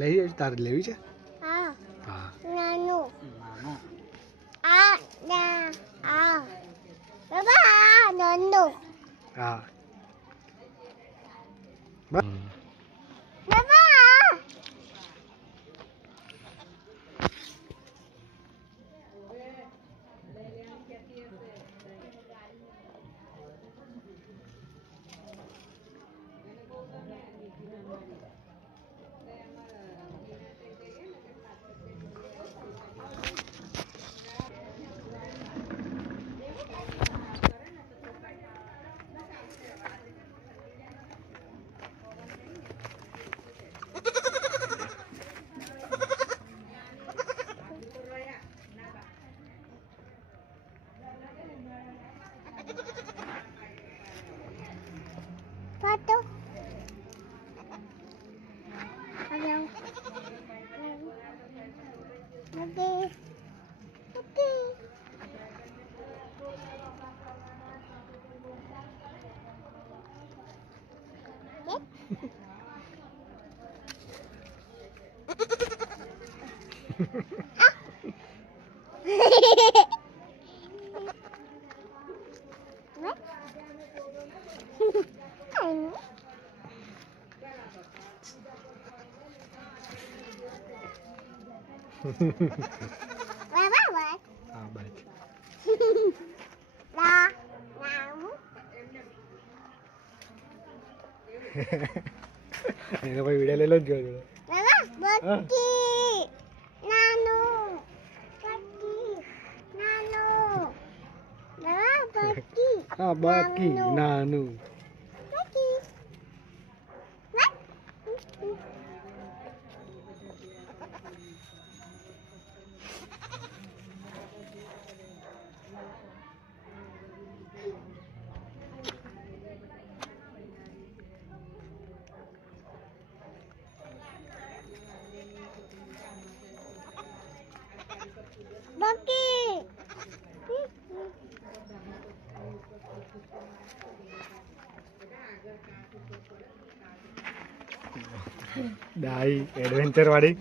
લઈ તારે લેવી છે? હા હા નાનું આ આ બાબા આ નાનું હા બાબા Pato. Hello. Okay. Okay. Baba what? હા બસ La namu. એનો ભાઈ વિડિયો લઈ લો જ ગયો Baba bati. Nanu. Bati. Nanu. Baba bati. હા બાકી નાનું Bati. What? Baki. Die adventure વાળી